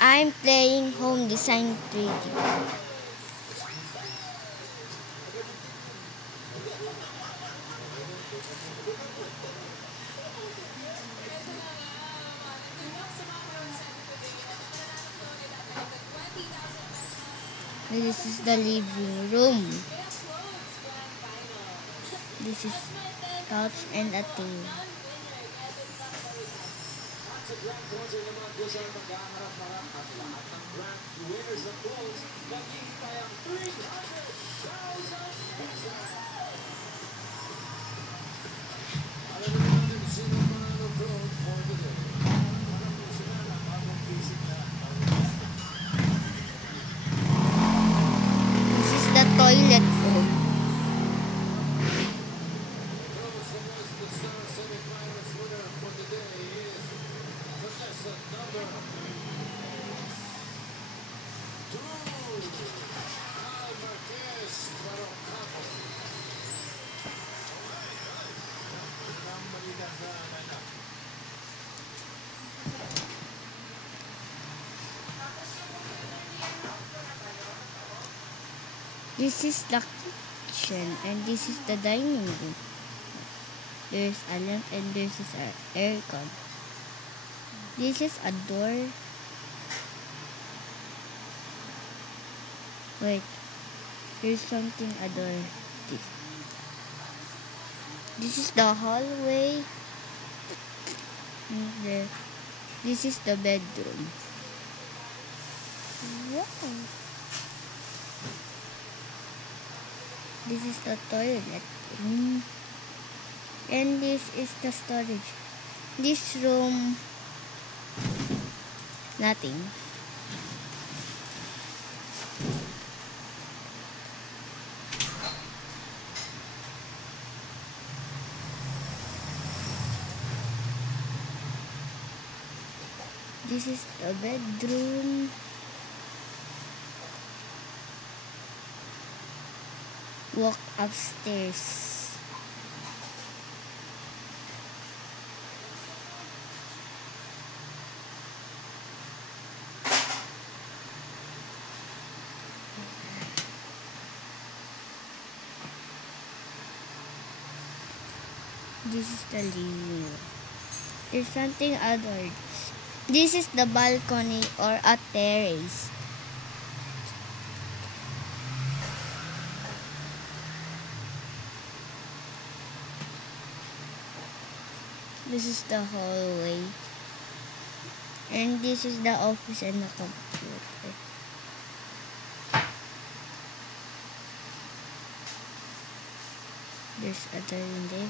I'm playing Home Design 3D. This is the living room. This is couch and a table. This is the toilet room. This is the kitchen and this is the dining room. There's a lamp and this is an aircon. This is a door. Wait, there's something a door. This is the hallway. And this is the bedroom. Wow. This is the toilet. And this is the storage. This room, nothing. This is the bedroom. Walk upstairs. This is the living room. There's something other. This is the balcony or a terrace. This is the hallway. And this is the office and the computer. There's a door in there.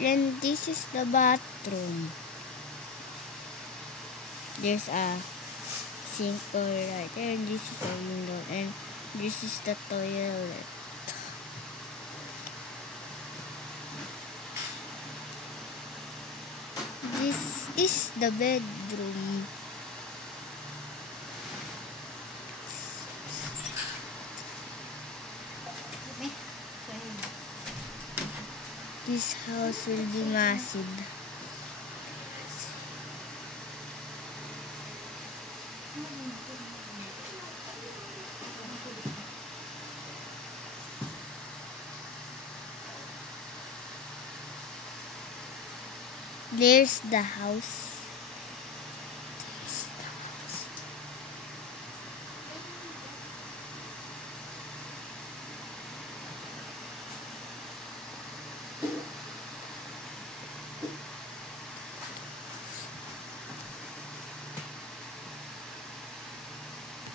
And this is the bathroom. There's a sink right there. And this is the window. And this is the toilet. This is the bedroom. This house will be massive. There's the house.